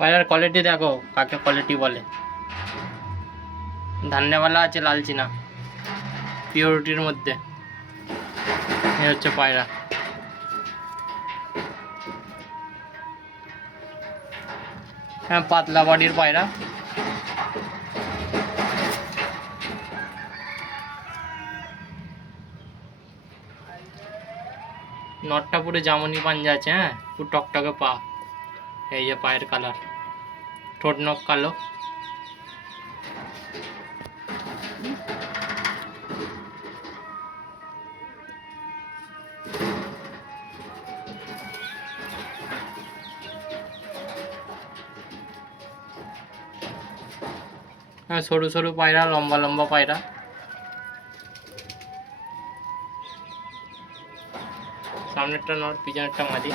পায়রার কোয়ালিটি দেখো, কাকে কোয়ালিটি বলে। ধান্যবালা আছে, লালচিনা, পিওরিটির মধ্যে। এই হচ্ছে পায়রা। হ্যাঁ, পাতলা বডির পায়রা। নটটা পুরো জামনি পাঞ্জা আছে। হ্যাঁ, পুরো টকটকে পা। এই যে পায়ের কালার, ঠোঁট নখ কালো। হ্যাঁ, সরু সরু পায়রা, লম্বা লম্বা পায়রা। সামনেরটা নর, পিছনেরটা মাদি।